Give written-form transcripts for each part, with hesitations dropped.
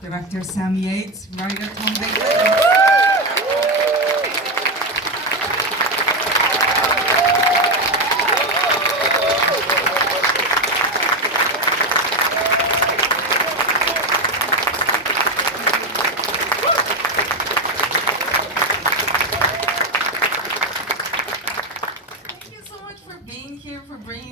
Director Sam Yates, writer Tom Bateman.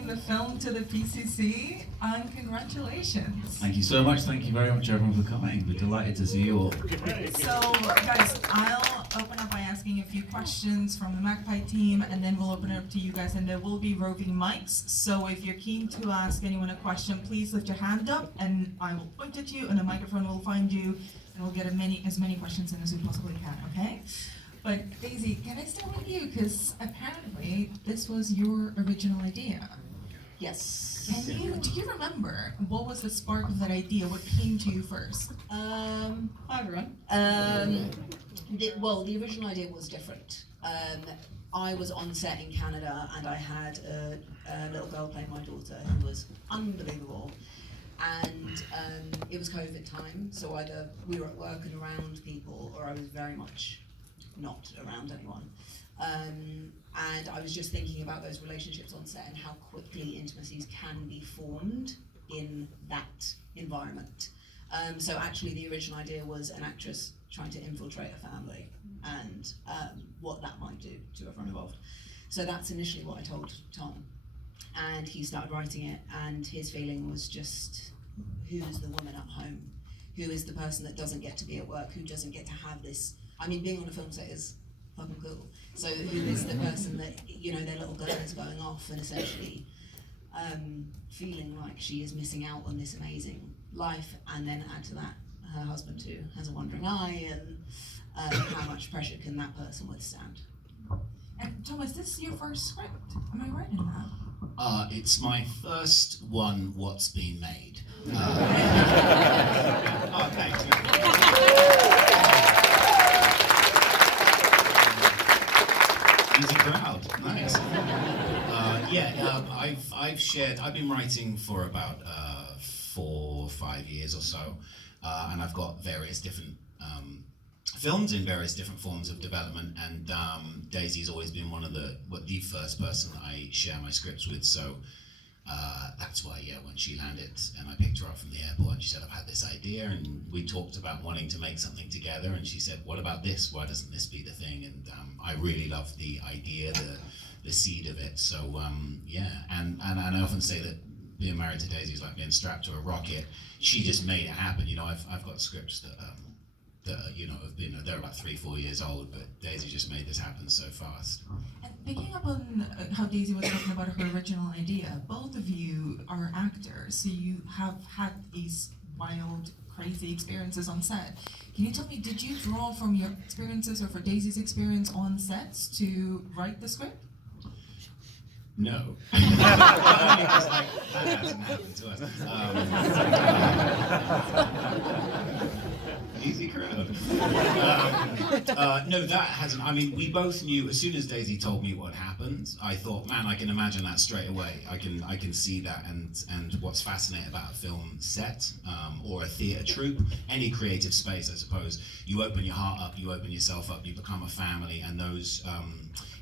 The film to the PCC, and congratulations. Thank you so much. Thank you very much, everyone, for coming. We're delighted to see you all. So, guys, I'll open up by asking a few questions from the Magpie team, and then we'll open it up to you guys, and there will be roving mics. So if you're keen to ask anyone a question, please lift your hand up, and I will point at you, and a microphone will find you, and we'll get as many questions in as we possibly can, okay? But Daisy, can I start with you? Because apparently this was your original idea. Yes. Do you remember what was the spark of that idea? What came to you first? Hi everyone. The original idea was different. I was on set in Canada and I had a little girl playing my daughter who was unbelievable. And it was COVID time, so either we were at work and around people, or I was very much not around anyone. And I was just thinking about those relationships on set and how quickly intimacies can be formed in that environment. So actually the original idea was an actress trying to infiltrate a family and what that might do to everyone involved. So that's initially what I told Tom. And he started writing it, and his feeling was just, who is the woman at home? Who is the person that doesn't get to be at work? Who doesn't get to have this? I mean, being on a film set is fucking cool. So who is the person that, you know, their little girl is going off and essentially feeling like she is missing out on this amazing life, and then add to that her husband who has a wandering eye, and how much pressure can that person withstand? And Tom, is this your first script? Am I right in that? It's my first one what's been made. Thanks. Easy crowd, nice. I've been writing for about 4 or 5 years or so, and I've got various different films in various different forms of development, and Daisy's always been the first person that I share my scripts with, so that's why, when she landed and I picked her up from the airport and she said, I've had this idea, and we talked about wanting to make something together, and she said, what about this? Why doesn't this be the thing? And I really love the idea, the seed of it, so and I often say that being married to Daisy is like being strapped to a rocket. She just made it happen. I've got scripts that have been, they're about 3-4 years old, but Daisy just made this happen so fast. And picking up on how Daisy was talking about her original idea, both of you are actors, so you have had these wild, crazy experiences on set. Can you tell me, did you draw from your experiences or for Daisy's experience on sets to write the script? No. Because that hasn't happened to us. Easy crowd. No, that hasn't. I mean, we both knew, as soon as Daisy told me what happened, I thought, man, I can imagine that straight away. I can see that, and what's fascinating about a film set, or a theatre troupe, any creative space, I suppose, you open your heart up, you open yourself up, you become a family, and those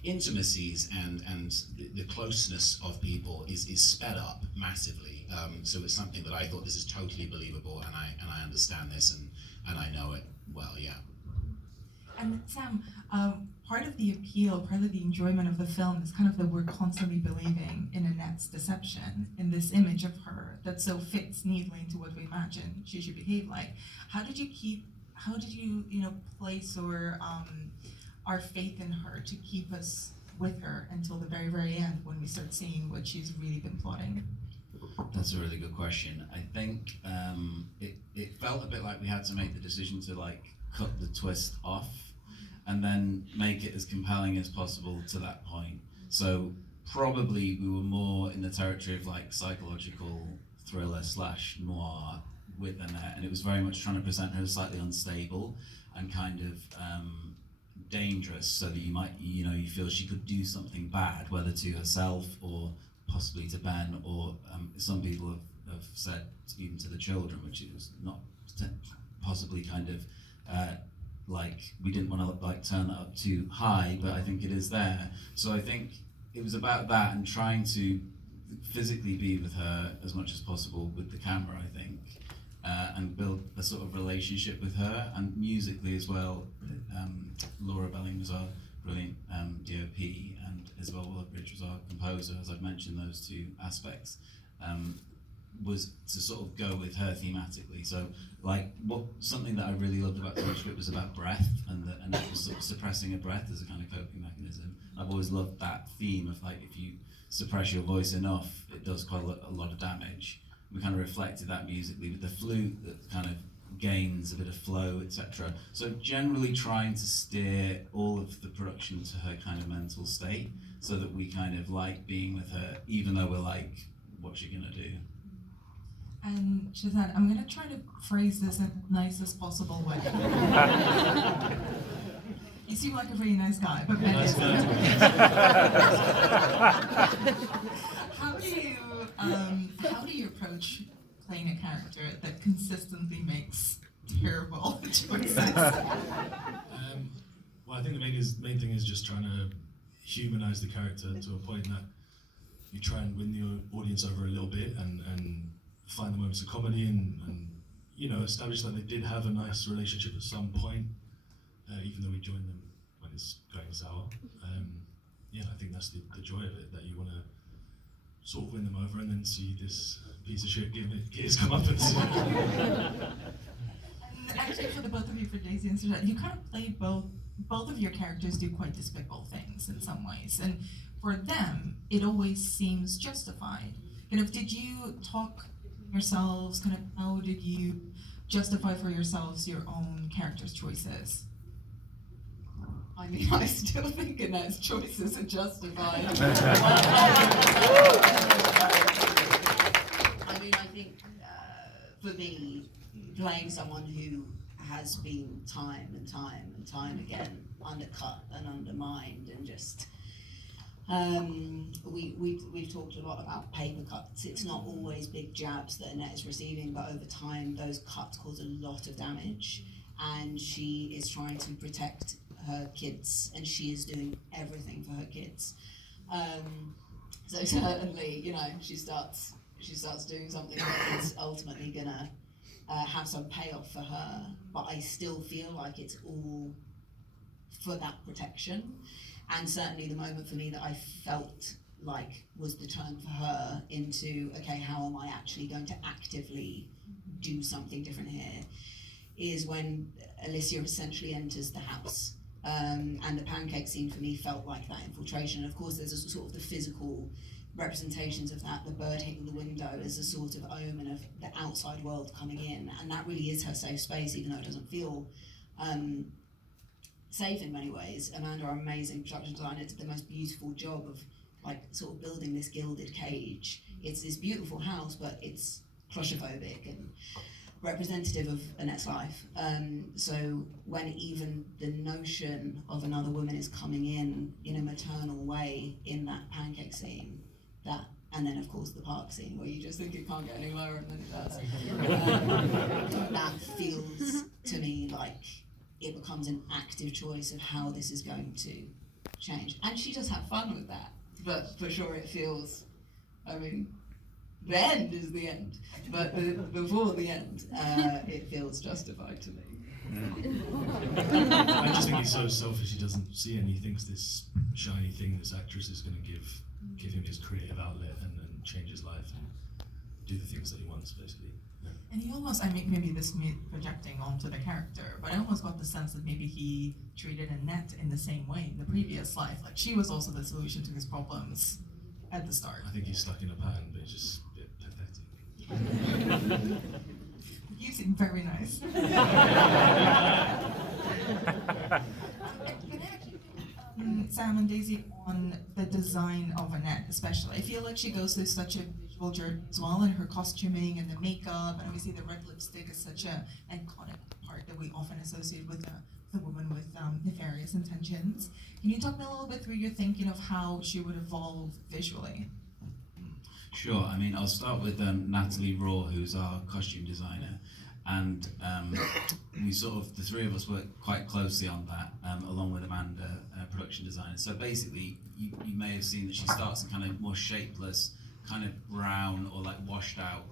intimacies and the closeness of people is sped up massively. So it's something that I thought, this is totally believable, and I understand this, and I know it well, yeah. And Sam, part of the appeal, part of the enjoyment of the film is kind of that we're constantly believing in Annette's deception, in this image of her that so fits neatly into what we imagine she should behave like. How did you place our faith in her to keep us with her until the very, very end when we start seeing what she's really been plotting? That's a really good question. I think it felt a bit like we had to make the decision to cut the twist off and then make it as compelling as possible to that point. So probably we were more in the territory of psychological thriller / noir with Annette, and it was very much trying to present her as slightly unstable and kind of dangerous, so that you feel she could do something bad, whether to herself or possibly to Ben, or some people have said even to the children, which is not possibly kind of like we didn't want to like turn that up too high, but I think it is there. So I think it was about that and trying to physically be with her as much as possible with the camera, I think, and build a sort of relationship with her, and musically as well. Laura Belling was our brilliant DOP, and Isabel Willowbridge was our composer, as I've mentioned, those two aspects. Was to sort of go with her thematically. So like something that I really loved about the script was about breath, and it was sort of suppressing a breath as a kind of coping mechanism. I've always loved that theme of like if you suppress your voice enough, it does quite a lot of damage. We kind of reflected that musically with the flute that kind of gains a bit of flow, etc. So generally trying to steer all of the production to her kind of mental state, so that we kind of like being with her, even though we're like, what's she gonna do? And Shazad, I'm going to try to phrase this in the nicest possible way. You seem like a really nice guy, but Nice guy. How do you approach playing a character that consistently makes terrible choices? Well, I think the main thing is just trying to humanize the character to a point that you try and win the audience over a little bit and find the moments of comedy and you know, establish that they did have a nice relationship at some point, even though we joined them when it's going sour. Yeah, I think that's the joy of it, that you want to sort of win them over and then see this piece of shit get his comeuppance. And actually, for the both of you, for Daisy and Shazad, you kind of play both of your characters do quite despicable things in some ways, and for them, it always seems justified. Kind of, did you talk yourselves, kind of how did you justify for yourselves your own character's choices? I mean, I still think Annette's choices are justified. I mean, I think for me, playing someone who has been time and time again undercut and undermined and just we've talked a lot about paper cuts. It's not always big jabs that Annette is receiving, but over time those cuts cause a lot of damage, and she is trying to protect her kids, and she is doing everything for her kids. So certainly, you know, she starts doing something that is ultimately gonna have some payoff for her, but I still feel like it's all for that protection. And certainly the moment for me that I felt like was the turn for her into, okay, how am I actually going to actively do something different here, is when Alicia essentially enters the house. And the pancake scene for me felt like that infiltration. And of course there's a sort of the physical representations of that, the bird hitting the window as a sort of omen of the outside world coming in. And that really is her safe space, even though it doesn't feel safe in many ways. Amanda, our amazing production designer, did the most beautiful job of like sort of building this gilded cage. It's this beautiful house, but it's claustrophobic and representative of Annette's life. So when even the notion of another woman is coming in a maternal way in that pancake scene, that, and then of course the park scene where you just think it can't get any lower and then it does. That feels to me like it becomes an active choice of how this is going to change. And she does have fun with that, but for sure it feels, I mean, the end is the end, but before the end, it feels justified to me. I just think he's so selfish, he doesn't see any, he thinks this shiny thing this actress is going to give him his creative outlet and change his life and do the things that he wants, basically. And he almost, I mean, maybe this me projecting onto the character, but I almost got the sense that maybe he treated Annette in the same way in the previous life. Like, she was also the solution to his problems at the start. I think he's stuck in a pattern, but it's just a bit pathetic. You seem very nice. Can I actually pick Sam and Daisy on the design of Annette, especially? I feel like she goes through such a visual journey as well, and her costuming and the makeup, and we see the red lipstick is such an iconic part that we often associate with the woman with nefarious intentions. Can you talk me a little bit through your thinking of how she would evolve visually? Sure. I mean, I'll start with Natalie Raw, who's our costume designer, and the three of us worked quite closely on that, along with Amanda, production designer. So basically, you may have seen that she starts in kind of more shapeless, kind of brown or like washed out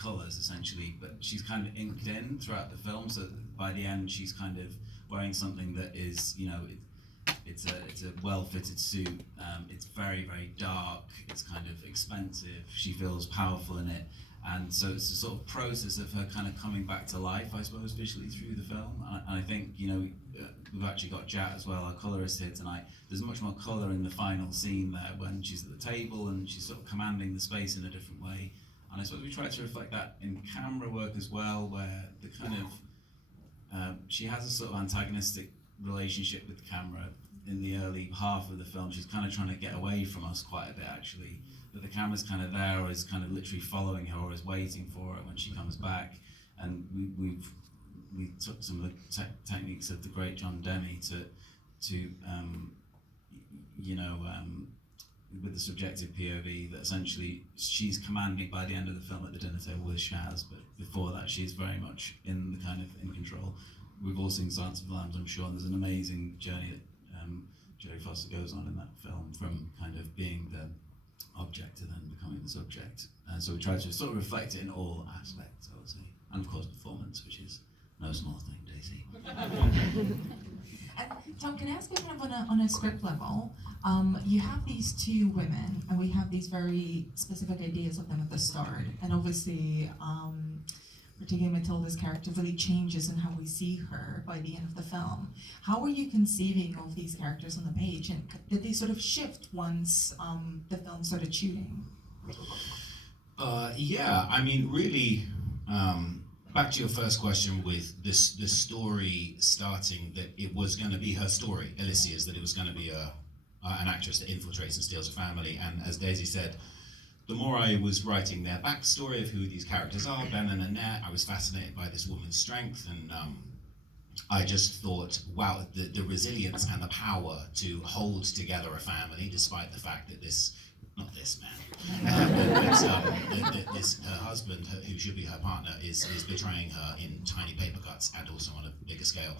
colours essentially, but she's kind of inked in throughout the film. So by the end, she's kind of wearing something that is, it's a well-fitted suit. It's very, very dark. It's kind of expensive. She feels powerful in it. And so it's a sort of process of her kind of coming back to life, I suppose, visually through the film. And I think, we've actually got Jat as well, our colourist here tonight. There's much more colour in the final scene there when she's at the table and she's sort of commanding the space in a different way. And I suppose we try to reflect that in camera work as well, where the kind of, she has a sort of antagonistic relationship with the camera in the early half of the film. She's kind of trying to get away from us quite a bit actually, but the camera's kind of there, or is kind of literally following her, or is waiting for her when she comes back. And we took some of the techniques of the great John Demme to with the subjective POV, that essentially she's commanding by the end of the film at the dinner table with Shaz, but before that she's very much in control. We've all seen Silence of the Lambs, I'm sure, and there's an amazing journey that Jodie Foster goes on in that film, from kind of being the object to then becoming the subject. And so we try to sort of reflect it in all aspects, I would say. And of course performance, which is no small thing, Daisy. And Tom, can I ask you kind of on a script level? You have these two women, and we have these very specific ideas of them at the start, and obviously, particularly Matilda's character really changes in how we see her by the end of the film. How were you conceiving of these characters on the page, and did they sort of shift once the film started shooting? Yeah, I mean, really, back to your first question with this story starting, that it was going to be her story, Alicia's, that it was going to be an actress that infiltrates and steals a family. And as Daisy said, the more I was writing their backstory of who these characters are, Ben and Anette, I was fascinated by this woman's strength, and I just thought, wow, the resilience and the power to hold together a family, despite the fact that this her husband, who should be her partner, is betraying her in tiny paper cuts and also on a bigger scale.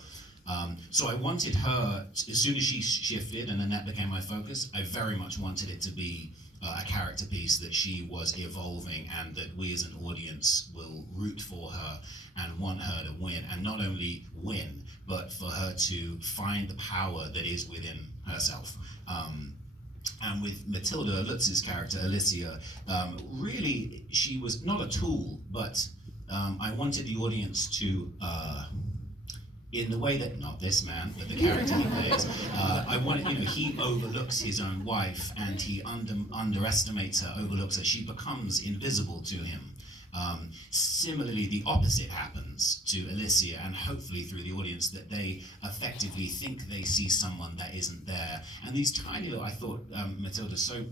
So I wanted her, as soon as she shifted and Anette became my focus, I very much wanted it to be a character piece that she was evolving, and that we as an audience will root for her and want her to win, and not only win, but for her to find the power that is within herself. And with Matilda Lutz's character, Alicia, really, she was not a tool, but I wanted the audience to, in the way that, not this man, but the character he plays, I wanted, he overlooks his own wife, and he underestimates her, overlooks her. She becomes invisible to him. Similarly, the opposite happens to Alicia, and hopefully through the audience, that they effectively think they see someone that isn't there. And these tiny little, I thought Matilda's so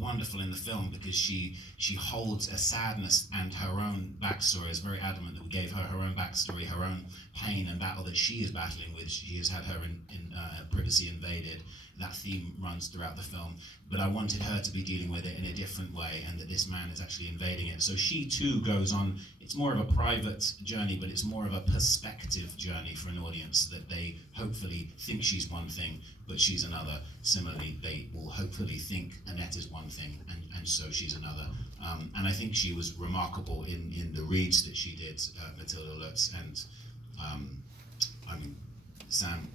wonderful in the film, because she holds a sadness and her own backstory. Is very adamant that we gave her own backstory, her own pain and battle that she is battling with. She has had her privacy invaded. That theme runs throughout the film, but I wanted her to be dealing with it in a different way, and that this man is actually invading it. So she too goes on. It's more of a private journey, but it's more of a perspective journey for an audience, that they hopefully think she's one thing, but she's another. Similarly, they will hopefully think Anette is one thing, and so she's another. And I think she was remarkable in the reads that she did, Matilda Lutz, and I mean, Sam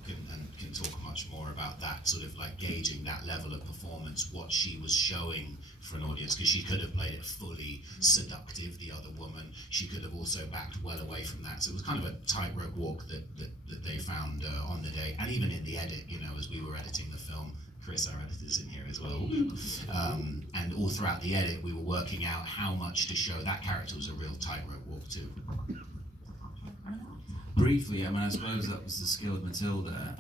can talk much more about that, sort of like gauging that level of performance, what she was showing for an audience, because she could have played it fully seductive, the other woman. She could have also backed well away from that. So it was kind of a tightrope walk that they found on the day, and even in the edit, as we were editing the film. Chris, our editor's in here as well. And all throughout the edit, we were working out how much to show. That character was a real tightrope walk too. Briefly, I suppose that was the skill of Matilda,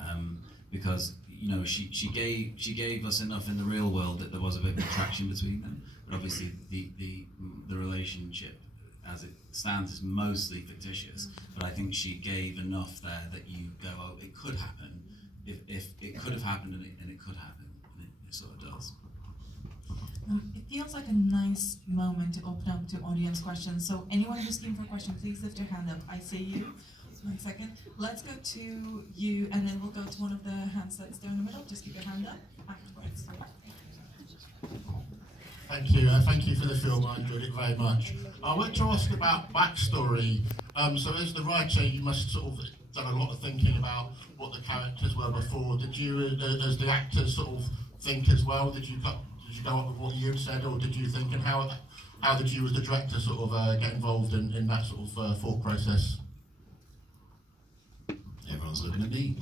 because she gave us enough in the real world that there was a bit of attraction between them. But obviously, the relationship as it stands is mostly fictitious. But I think she gave enough there that you go, oh, it could happen. If it could have happened, and it could happen, and it sort of does. It feels like a nice moment to open up to audience questions. So anyone who's looking for a question, please lift your hand up. I see you. 1 second. Let's go to you, and then we'll go to one of the hands that's there in the middle. Just keep your hand up afterwards. Thank you for the film. I enjoyed it very much. I want to ask about backstory. So as the writer, you must sort of done a lot of thinking about what the characters were before. Did you, as the actors, sort of think as well? Did you go up with what you had said, or did you think, and how did you, as the director, sort of get involved in that sort of thought process? Everyone's looking at me.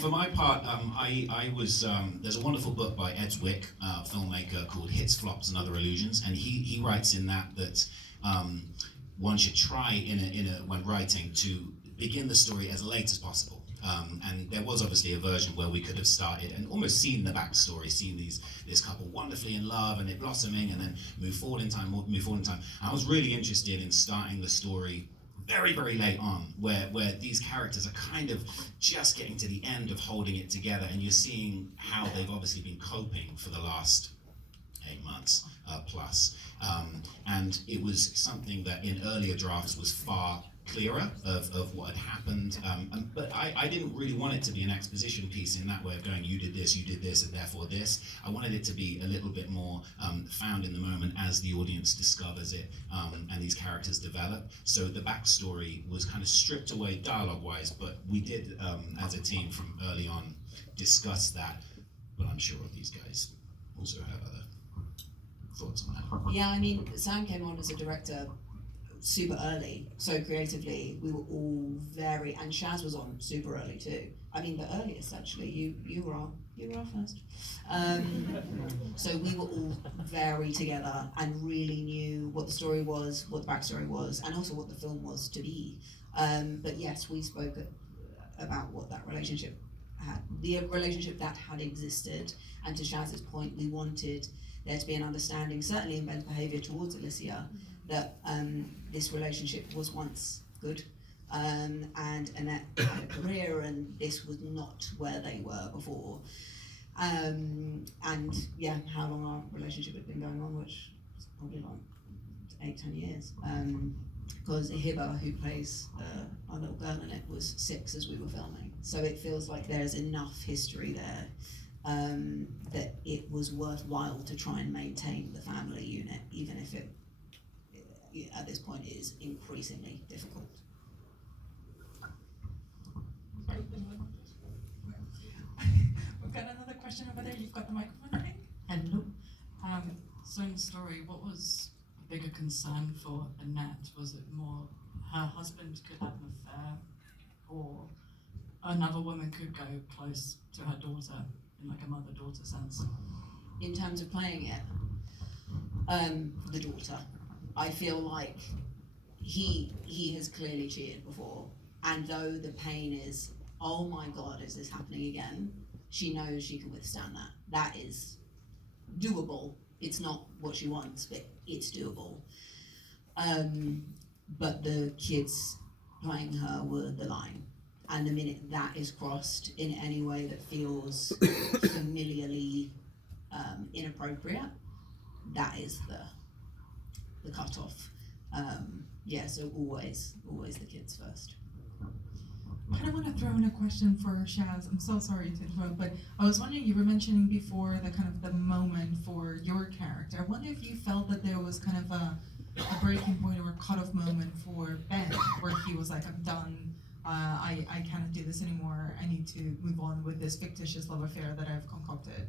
For my part, I was. There's a wonderful book by Ed Zwick, filmmaker, called Hits, Flops, and Other Illusions, and he writes in that one should try when writing to begin the story as late as possible. And there was obviously a version where we could have started and almost seen the backstory, seen this couple wonderfully in love and it blossoming, and then move forward in time. I was really interested in starting the story very, very late on, where these characters are kind of just getting to the end of holding it together, and you're seeing how they've obviously been coping for the last 8 months plus. And it was something that in earlier drafts was far clearer of what had happened, but I didn't really want it to be an exposition piece in that way of going, you did this, and therefore this. I wanted it to be a little bit more found in the moment as the audience discovers it, and these characters develop. So the backstory was kind of stripped away dialogue-wise, but we did, as a team from early on, discuss that, but I'm sure these guys also have other thoughts on that. Yeah, I mean, Sam came on as a director super early, so creatively we were all very, and Shaz was on super early too. I mean, the earliest actually. You were our first. So we were all very together and really knew what the story was, what the backstory was, and also what the film was to be. But yes, we spoke about what that relationship had, the relationship that had existed, and to Shaz's point, we wanted there to be an understanding, certainly in Ben's behaviour towards Alicia, that this relationship was once good, and Annette had a career, and this was not where they were before. And yeah, how long our relationship had been going on, which is probably like 8-10 years. Because Hiba, who plays our little girl in it, was 6 as we were filming. So it feels like there's enough history there that it was worthwhile to try and maintain the family unit, even if it, at this point, is increasingly difficult. We've got another question over there. You've got the microphone, I think. Hello. So in the story, what was a bigger concern for Annette? Was it more her husband could have an affair, or another woman could go close to her daughter in like a mother-daughter sense? In terms of playing it, the daughter. I feel like he has clearly cheated before, and though the pain is, oh my God, is this happening again? She knows she can withstand that. That is doable. It's not what she wants, but it's doable. But the kids playing her were the line. And the minute that is crossed in any way that feels familiarly inappropriate, that is the cutoff. Yeah, so always the kids first. I kind of want to throw in a question for Shaz. I'm so sorry to interrupt, but I was wondering, you were mentioning before the kind of the moment for your character. I wonder if you felt that there was kind of a breaking point or a cutoff moment for Ben, where he was like, I'm done, I cannot do this anymore, I need to move on with this fictitious love affair that I've concocted.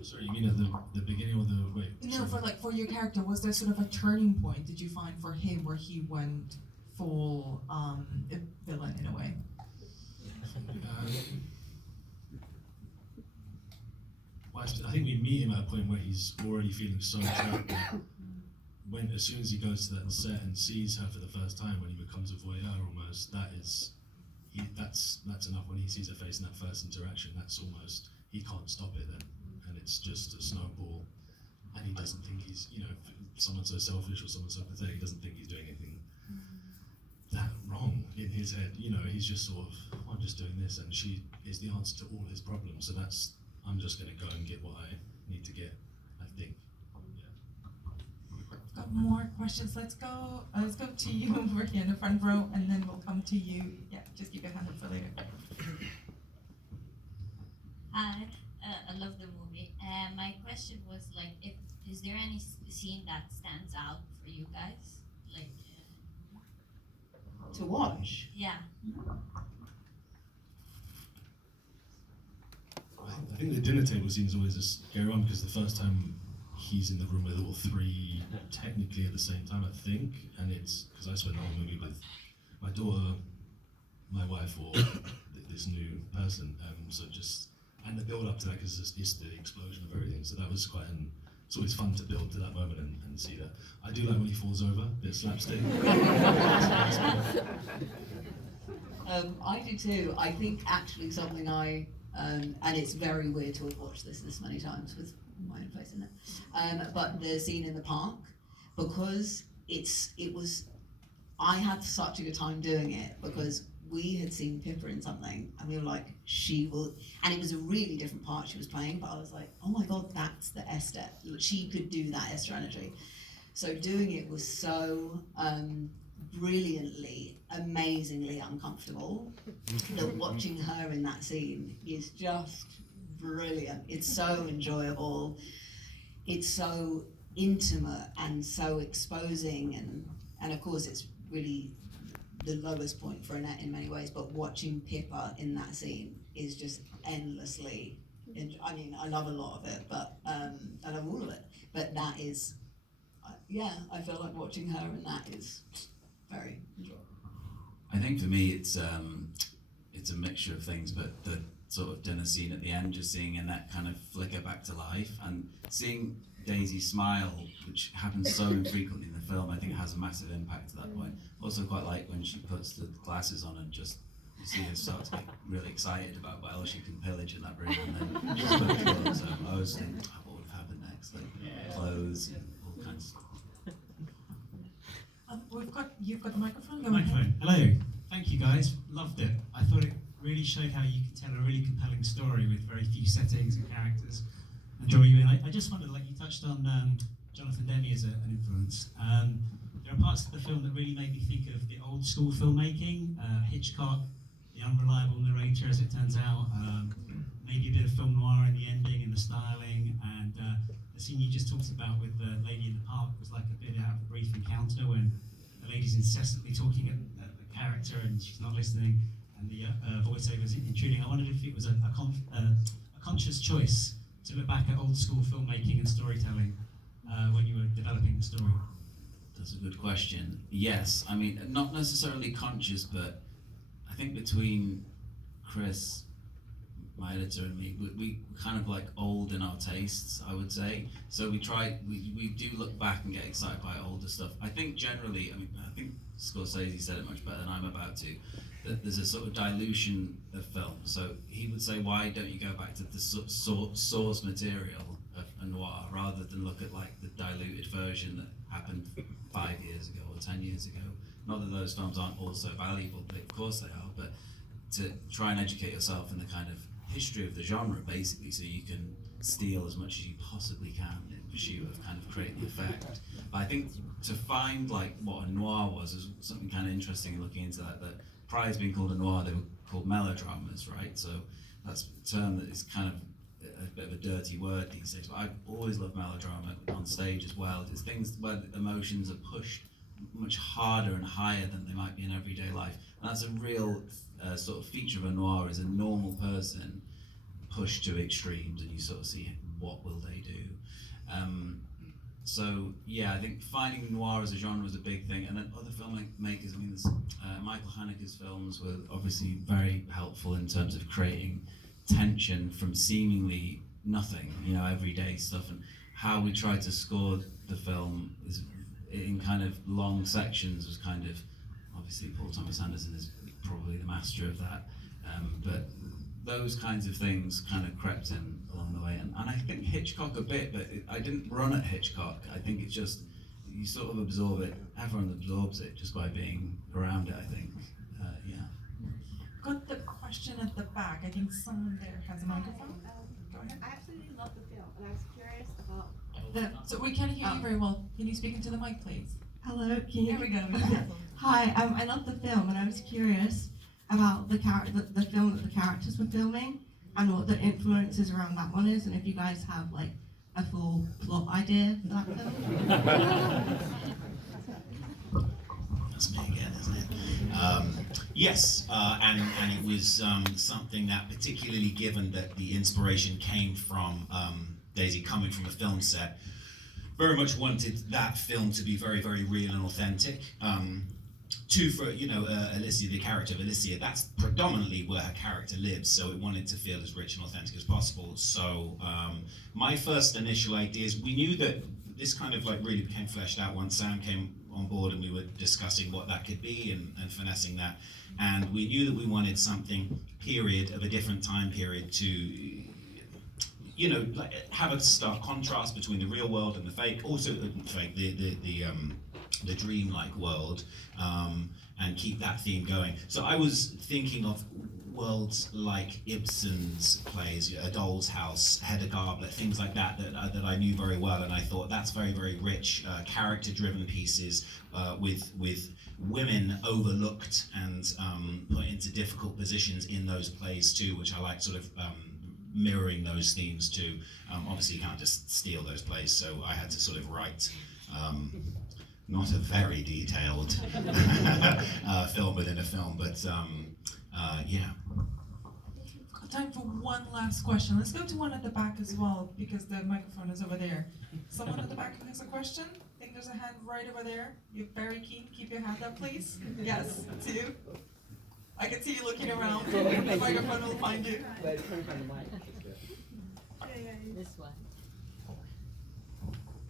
Sorry, you mean at the beginning or the wait? No, sorry. for your character, was there sort of a turning point, did you find, for him, where he went full villain in a way? Well, I think we meet him at a point where he's already feeling so trapped. When as soon as he goes to that set and sees her for the first time, when he becomes a voyeur almost, that's enough. When he sees her face in that first interaction, that's almost, he can't stop it then, and it's just a snowball. And he doesn't think he's, someone so selfish or someone so pathetic doesn't think he's doing anything that wrong in his head. He's just sort of, I'm just doing this, and she is the answer to all his problems. So I'm just going to go and get what I need to get, I think. Yeah. more questions. Let's go to you over here in the front row, and then we'll come to you. Yeah, just keep your hand up for later. Hi, I love the movie. My question was like, is there any scene that stands out for you guys? Like, To watch. yeah. I think the dinner table scene is always a scary one because the first time he's in the room with all three technically at the same time, I think, and it's because I spent the whole movie with my daughter, my wife, or this new person, so just, and the build up to that because it's the explosion of everything, so that was quite it's always fun to build to that moment and see that. I do like when he falls over, a bit of slapstick. I do too. I think actually something and it's very weird to have watched this many times with my own face in it. But the scene in the park, because I had such a good time doing it because we had seen Pippa in something and we were like, and it was a really different part she was playing, but I was like, oh my God, that's the Esther. She could do that Esther energy. So doing it was so brilliantly, amazingly uncomfortable that watching her in that scene is just brilliant. It's so enjoyable. It's so intimate and so exposing, and of course it's really the lowest point for Annette in many ways, but watching Pippa in that scene is just endlessly, I mean, I love a lot of it, but I love all of it, but that is, I feel like watching her in that is very enjoyable. I think for me it's a mixture of things, but the sort of dinner scene at the end, just seeing Annette kind of flicker back to life and seeing Daisy smile, which happens so infrequently in the film, I think it has a massive impact at that point. Also quite like when she puts the glasses on and just you see her start to get really excited about what else she can pillage in that room, and then just put the clothes on. I was thinking, what would have happened next? Like clothes and all kinds of stuff. You've got the microphone. Go Microphone. ahead. Hello. Thank you guys. Loved it. I thought it really showed how you can tell a really compelling story with very few settings and characters and draw you in. I just wondered, like you touched on Jonathan Demme as an influence. There are parts of the film that really made me think of the old school filmmaking, Hitchcock, the unreliable narrator as it turns out, maybe a bit of film noir in the ending and the styling, and the scene you just talked about with the lady in the park was like a bit out of a brief encounter when the lady's incessantly talking at the character and she's not listening, and the voiceover's intruding. I wondered if it was a conscious choice to look back at old school filmmaking and storytelling when you were developing the story. That's a good question. Yes, I mean, not necessarily conscious, but I think between Chris, my editor, and me, we kind of like old in our tastes, I would say. So we do look back and get excited by older stuff. I think generally, I think Scorsese said it much better than I'm about to, that there's a sort of dilution of film. So he would say, why don't you go back to the source material of a noir rather than look at like the diluted version that happened 5 years ago or 10 years ago. Not that those films aren't also valuable, but of course they are, but to try and educate yourself in the kind of history of the genre basically, so you can steal as much as you possibly can in pursuit of kind of creating the effect. But I think to find like what a noir was is something kind of interesting looking into that prior to being called a noir, they were called melodramas, right? So that's a term that is kind of a bit of a dirty word these days, but I've always loved melodrama on stage as well. It's things where the emotions are pushed much harder and higher than they might be in everyday life. And that's a real sort of feature of a noir, is a normal person pushed to extremes, and you sort of see what will they do. So yeah, I think finding noir as a genre was a big thing, and then other filmmakers, I mean, Michael Haneke's films were obviously very helpful in terms of creating tension from seemingly nothing, everyday stuff, and how we tried to score the film is in kind of long sections was kind of, obviously Paul Thomas Anderson is probably the master of that, but those kinds of things kind of crept in along the way, and I think Hitchcock a bit, but I didn't run at Hitchcock. I think it's just, you sort of absorb it, everyone absorbs it just by being around it, I think, yeah. Got the question at the back. I think someone there has a microphone. Go ahead. I absolutely love the film, and I was curious about So we can't hear you very well. Can you speak into the mic, please? Hello, can you There hear we me? go. Hi, I love the film, and I was curious about the film that the characters were filming, and what the influences around that one is, and if you guys have like a full plot idea for that film. That's me again, isn't it? Yes, and it was something that, particularly given that the inspiration came from Daisy coming from a film set, very much wanted that film to be very, very real and authentic. For Alicia, the character of Alicia, that's predominantly where her character lives, so it wanted to feel as rich and authentic as possible. So my first initial ideas, we knew that this kind of like really became fleshed out once Sam came on board and we were discussing what that could be and finessing that. And we knew that we wanted something period of a different time period to, like have a stark contrast between the real world and the fake, also the fake, the dreamlike world, and keep that theme going. So I was thinking of worlds like Ibsen's plays, A Doll's House, Hedda Gabler, things like that I knew very well, and I thought that's very, very rich, character-driven pieces with women overlooked and put into difficult positions in those plays too, which I like sort of mirroring those themes too. Obviously you can't just steal those plays, so I had to sort of write not a very detailed film within a film, but yeah. Got time for one last question. Let's go to one at the back as well, because the microphone is over there. Someone at the back who has a question? I think there's a hand right over there. You're very keen. Keep your hand up, please. Yes, it's you. I can see you looking around. The microphone will find you. This one.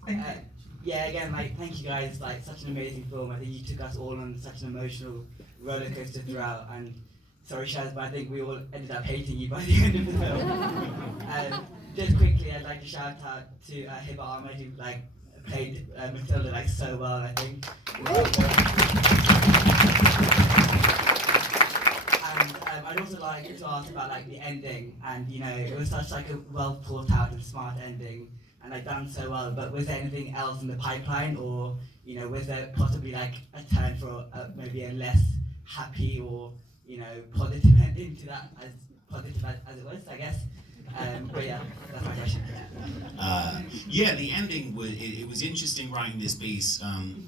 Thank you. Yeah, again, thank you guys, such an amazing film. I think you took us all on such an emotional roller coaster throughout, and sorry Shaz, but I think we all ended up hating you by the end of the film. Just quickly, I'd like to shout out to Hiba Ahmed, who played Matilda so well, I think. And I'd also like to ask about the ending, and it was such a well thought out and smart ending, and done so well. But was there anything else in the pipeline, or was there possibly a turn for maybe a less happy or positive ending to that, as positive as it was, I guess? But yeah, that's my question. Yeah, the ending was it was interesting writing this piece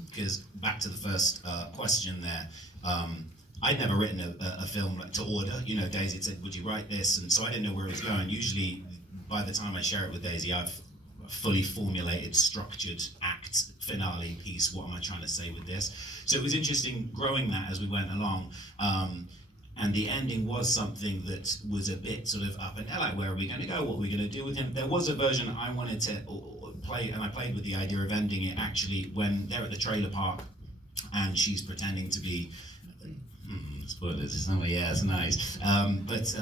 because back to the first question there. I'd never written a film to order. Daisy had said, "Would you write this?" And so I didn't know where it was going. Usually, by the time I share it with Daisy, I've fully formulated, structured act, finale piece. What am I trying to say with this? So it was interesting growing that as we went along. And the ending was something that was a bit sort of up and down, where are we going to go? What are we going to do with him? There was a version I wanted to play, and I played with the idea of ending it actually when they're at the trailer park, and she's pretending to be. Spoilers. Oh yeah, it's nice. But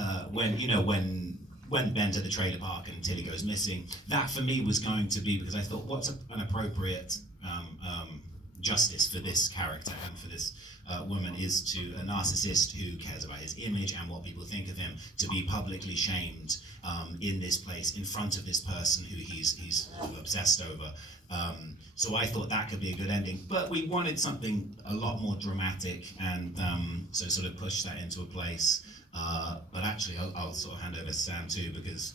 when Ben's at the trailer park and Tilly goes missing, that for me was going to be, because I thought, what's an appropriate justice for this character and for this woman is to a narcissist who cares about his image and what people think of him to be publicly shamed in this place in front of this person who he's obsessed over. So I thought that could be a good ending, but we wanted something a lot more dramatic, and so sort of push that into a place. But actually, I'll sort of hand over to Sam too, because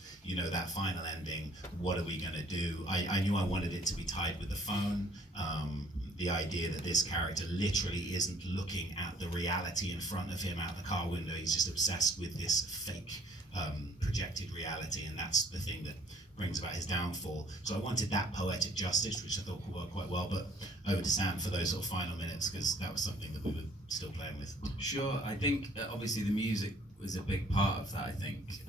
that final ending, what are we going to do? I knew I wanted it to be tied with the phone. The idea that this character literally isn't looking at the reality in front of him out the car window. He's just obsessed with this fake projected reality, and that's the thing that brings about his downfall. So I wanted that poetic justice, which I thought could work quite well. But over to Sam for those sort of final minutes, because that was something that we were still playing with. Sure, I think obviously the music was a big part of that, I think.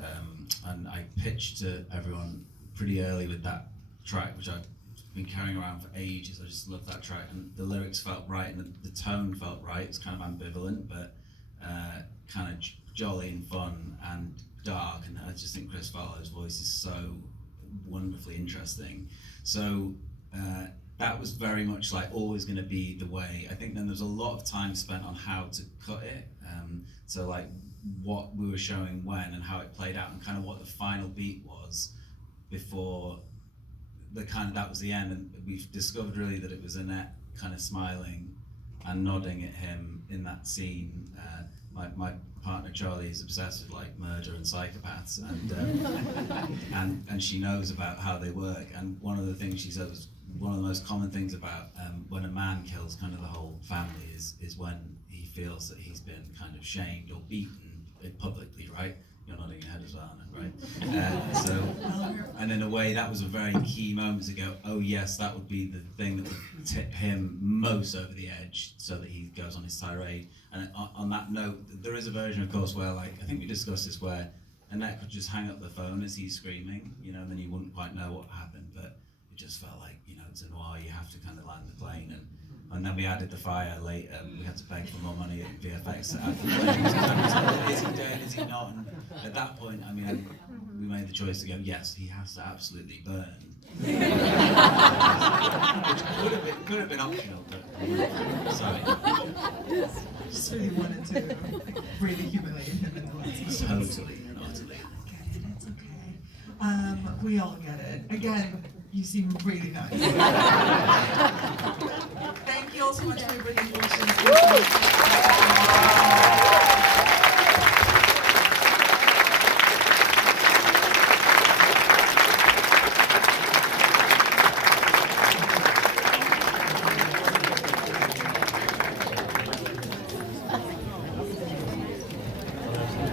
And I pitched to everyone pretty early with that track, which I've been carrying around for ages. I just love that track, and the lyrics felt right, and the tone felt right. It's kind of ambivalent, but kind of jolly and fun and dark, and I just think Chris Farlow's voice is so wonderfully interesting. So that was very much always going to be the way. I think then there was a lot of time spent on how to cut it. So what we were showing when and how it played out, and kind of what the final beat was before that was the end, and we've discovered really that it was Annette kind of smiling and nodding at him in that scene. My partner Charlie is obsessed with like murder and psychopaths, and she knows about how they work. And one of the things she said was one of the most common things about when a man kills kind of the whole family is when he feels that he's been kind of shamed or beaten publicly, right? You're nodding your head as well, right? And in a way, that was a very key moment to go, oh yes, that would be the thing that would tip him most over the edge, so that he goes on his tirade. And on that note, there is a version, of course, where like I think we discussed this, where Annette could just hang up the phone as he's screaming, you know, and then you wouldn't quite know what happened, but it just felt like, you know, it's a noir. You have to kind of land the plane, and then we added the fire later. We had to beg for more money at VFX to add the plane. Is he dead? Is he not? And at that point, I mean, we made the choice to go, yes, he has to absolutely burn. Which could have been optional, but sorry. Just really wanted to really humiliate him in the last Totally and utterly. It's okay. We all get it. Again, you seem really nice. Thank you all so much for your brilliant questions.